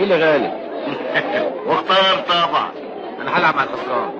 مين اللي غالب؟ واختار طبعا. انا هلعب مع الخسران.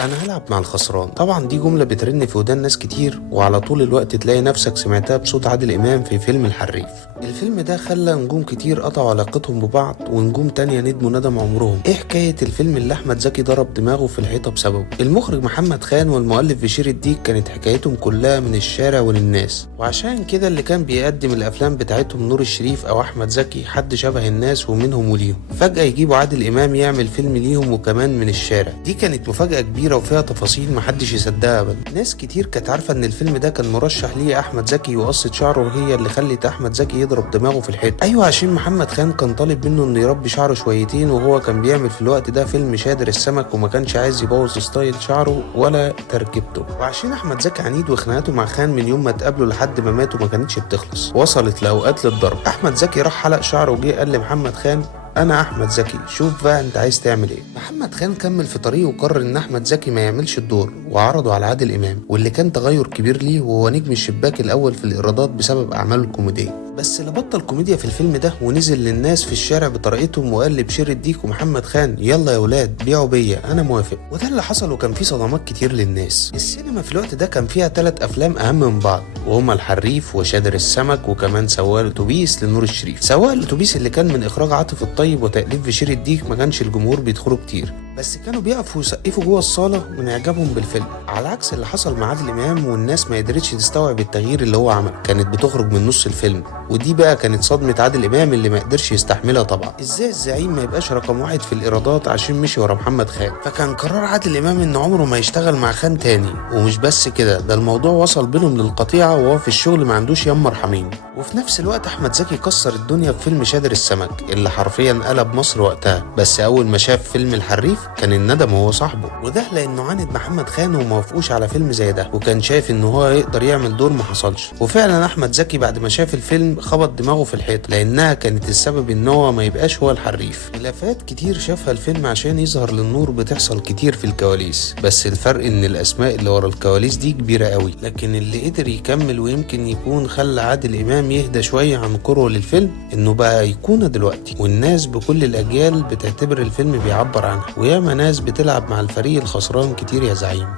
انا هلعب مع الخسران. طبعا دي جملة بترن في ودان ناس كتير، وعلى طول الوقت تلاقي نفسك سمعتها بصوت عادل امام في فيلم الحريف. الفيلم ده خلى نجوم كتير قطعوا علاقتهم ببعض، ونجوم تانية ندموا ندم عمرهم. ايه حكاية الفيلم اللي احمد زكي ضرب دماغه في الحيطة بسببه؟ المخرج محمد خان والمؤلف بشير الديك كانت حكايتهم كلها من الشارع وللناس، وعشان كده اللي كان بيقدم الافلام بتاعتهم نور الشريف او احمد زكي حد شبه الناس ومنهم وليهم، فجأة يجيبوا عادل امام يعمل فيلم ليهم وكمان من الشارع. دي كانت مفاجأة كبيرة وفيها تفاصيل محدش يصدقها ابدا. ناس كتير كانت عارفة ان الفيلم ده كان مرشح ليه احمد زكي، وقصة شعره هي اللي خلت احمد زكي يضرب دماغه في الحيط. ايوه، عشان محمد خان كان طالب منه انه يربي شعره شويتين، وهو كان بيعمل في الوقت ده فيلم شادر السمك، وما كانش عايز يبوظ ستايل شعره ولا تركيبته. وعشان احمد زكي عنيد، وخناقاته مع خان من يوم ما اتقابلوا لحد ما ماتوا ما كانتش بتخلص، وصلت لاوقات للضرب. احمد زكي راح حلق شعره وجه قال لمحمد خان: انا احمد زكي، شوف بقى انت عايز تعمل ايه. محمد خان كمل في طريقه وقرر ان احمد زكي ما يعملش الدور، وعرضه على عادل امام، واللي كان تغير كبير ليه، وهو نجم الشباك الاول في الايرادات بسبب اعماله الكوميديه. بس اللي بطل كوميديا في الفيلم ده ونزل للناس في الشارع بطريقتهم، وقال لبشير الديك ومحمد خان: يلا يا ولاد بيعوا بيا، انا موافق. وده اللي حصل، وكان فيه صدمات كتير للناس. السينما في الوقت ده كان فيها 3 افلام اهم من بعض، وهما الحريف وشادر السمك وكمان سواق الاتوبيس لنور الشريف. سواق الاتوبيس اللي كان من اخراج عاطف الطيب وتأليف بشير الديك ما كانش الجمهور بيدخلوا كتير، بس كانوا بيقفوا يسقفوا جوه الصاله من اعجابهم بالفيلم، على عكس اللي حصل مع عادل امام، والناس ما قدرتش تستوعب التغيير اللي هو عمله. كانت بتخرج من نص الفيلم، ودي بقى كانت صدمه عادل امام اللي ما قدرش يستحملها طبعا. ازاي الزعيم ما يبقاش رقم 1 في الايرادات عشان مشي ورا محمد خان؟ فكان قرار عادل امام ان عمره ما يشتغل مع خان تاني. ومش بس كده، ده الموضوع وصل بينهم للقطيعه، وهو في الشغل ما عندوش يم مرحمين. وفي نفس الوقت احمد زكي كسر الدنيا في فيلم شادر السمك اللي حرفيا قلب مصر وقتها، بس اول ما شاف فيلم الحريف كان الندم هو صاحبه، وده لانه عاند محمد خان وما وافقوش على فيلم زي ده، وكان شايف ان هو يقدر يعمل دور ما حصلش. وفعلا احمد زكي بعد ما شاف الفيلم خبط دماغه في الحيط، لانها كانت السبب ان هو ما يبقاش هو الحريف. خلافات كتير شافها الفيلم عشان يظهر للنور بتحصل كتير في الكواليس، بس الفرق ان الاسماء اللي ورا الكواليس دي كبيره قوي. لكن اللي قدر يكمل ويمكن يكون خلى عادل امام يهدى شويه عن كرهه للفيلم، انه بقى ايقونه دلوقتي، والناس بكل الاجيال بتعتبر الفيلم بيعبر عنها، وياما ناس بتلعب مع الفريق الخسران كتير يا زعيم.